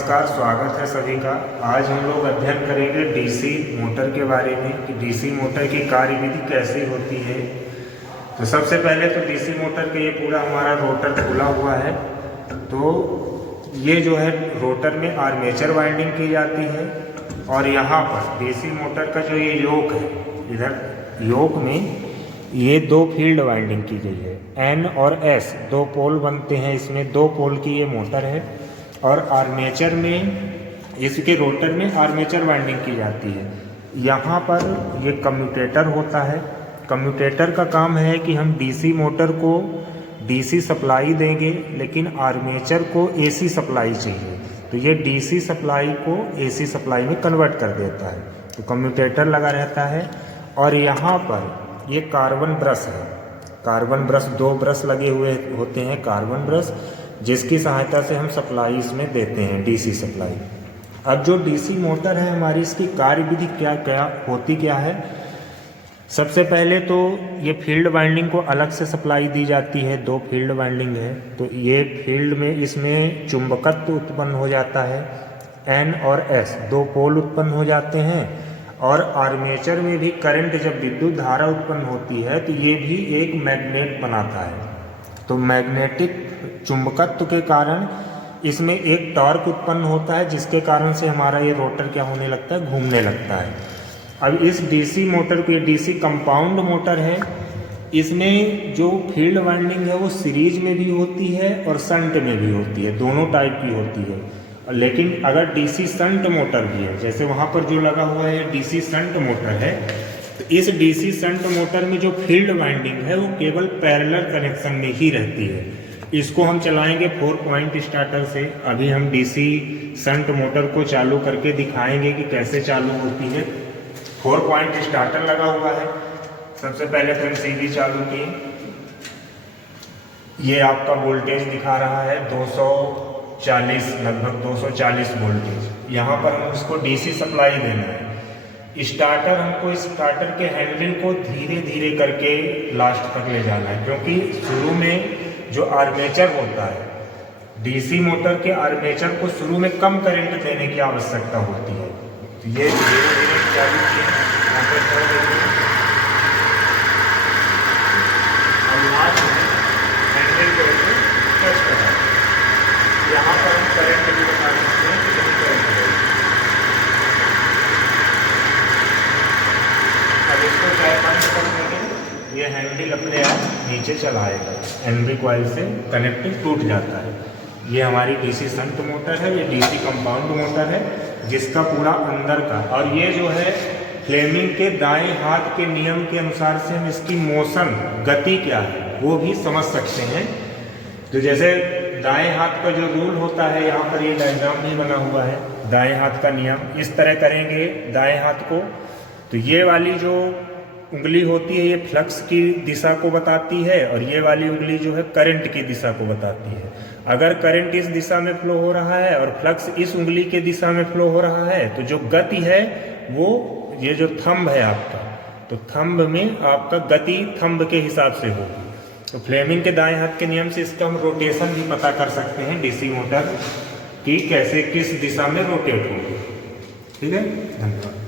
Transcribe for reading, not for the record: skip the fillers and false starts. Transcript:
नमस्कार, स्वागत है सभी का। आज हम लोग अध्ययन करेंगे डीसी मोटर के बारे में कि डीसी मोटर की कार्यविधि कैसी होती है। तो सबसे पहले तो डीसी मोटर के ये पूरा हमारा रोटर खुला हुआ है। तो ये जो है रोटर में आर्मेचर वाइंडिंग की जाती है और यहाँ पर डीसी मोटर का जो ये योक है, इधर योक में ये दो फील्ड वाइंडिंग की गई है। एन और एस दो पोल बनते हैं, इसमें दो पोल की ये मोटर है और आर्मेचर में इसके रोटर में आर्मेचर वाइंडिंग की जाती है। यहाँ पर ये कम्यूटेटर होता है। कम्यूटेटर का काम है कि हम डीसी मोटर को डीसी सप्लाई देंगे लेकिन आर्मेचर को एसी सप्लाई चाहिए, तो ये डीसी सप्लाई को एसी सप्लाई में कन्वर्ट कर देता है। तो कम्यूटेटर लगा रहता है और यहाँ पर ये कार्बन ब्रश है। कार्बन ब्रश, दो ब्रश लगे हुए होते हैं, कार्बन ब्रश, जिसकी सहायता से हम सप्लाई इसमें देते हैं, डीसी सप्लाई। अब जो डीसी मोटर है हमारी, इसकी कार्यविधि क्या है। सबसे पहले तो ये फील्ड वाइंडिंग को अलग से सप्लाई दी जाती है। दो फील्ड वाइंडिंग है तो ये फील्ड में इसमें चुंबकत्व उत्पन्न हो जाता है। एन और एस दो पोल उत्पन्न हो जाते हैं और आर्मेचर में भी करंट, जब विद्युत धारा उत्पन्न होती है तो ये भी एक मैग्नेट बनाता है। तो मैग्नेटिक चुंबकत्व के कारण इसमें एक टॉर्क उत्पन्न होता है, जिसके कारण से हमारा ये रोटर क्या होने लगता है, घूमने लगता है। अब इस डीसी मोटर को, ये डीसी कंपाउंड मोटर है, इसमें जो फील्ड वाइंडिंग है वो सीरीज में भी होती है और शंट में भी होती है, दोनों टाइप की होती है। लेकिन अगर डीसी शंट मोटर भी है, जैसे वहाँ पर जो लगा हुआ है डीसी शंट मोटर है, तो इस डीसी शंट मोटर में जो फील्ड वाइंडिंग है वो केवल पैरेलल कनेक्शन में ही रहती है। इसको हम चलाएंगे 4 पॉइंट स्टार्टर से। अभी हम डीसी शंट मोटर को चालू करके दिखाएंगे कि कैसे चालू होती है। 4 पॉइंट स्टार्टर लगा हुआ है। सबसे पहले तो हम सीधी चालू किए। ये आपका वोल्टेज दिखा रहा है 240, लगभग 240 वोल्टेज। यहाँ पर हम उसको डीसी सप्लाई देना है। स्टार्टर, हमको स्टार्टर के हैंडल को धीरे धीरे करके लास्ट तक ले जाना है, क्योंकि शुरू में जो आर्मेचर होता है, डीसी मोटर के आर्मेचर को शुरू में कम करंट देने की आवश्यकता होती है। तो ये धीरे धीरे चालू किए और लास्ट में हैंडल को टच करा। यहाँ पर हम करंट भी बता सकते हैं कि कितनी करंट है। अब इसको 4-5 करने के ये हैंडल अपने आप नीचे चलाएगा, एनवी कॉइल से कनेक्टिंग टूट जाता है। ये हमारी डीसी शंट मोटर है, ये डीसी कंपाउंड मोटर है, जिसका पूरा अंदर का, और ये जो है फ्लेमिंग के दाएं हाथ के नियम के अनुसार से हम इसकी मोशन, गति क्या है वो भी समझ सकते हैं। तो जैसे दाएं हाथ का जो रूल होता है, यहाँ पर ये डायग्राम भी बना हुआ है। दाएं हाथ का नियम इस तरह करेंगे दाएं हाथ को, तो ये वाली जो उंगली होती है ये फ्लक्स की दिशा को बताती है और ये वाली उंगली जो है करंट की दिशा को बताती है। अगर करंट इस दिशा में फ्लो हो रहा है और फ्लक्स इस उंगली के दिशा में फ्लो हो रहा है, तो जो गति है वो, ये जो थंब है आपका, तो थंब में आपका गति थंब के हिसाब से होगी। तो फ्लेमिंग के दाएं हाथ के नियम से इसका हम रोटेशन भी पता कर सकते हैं, डीसी मोटर की कैसे किस दिशा में रोटेट होगी। ठीक है, धन्यवाद।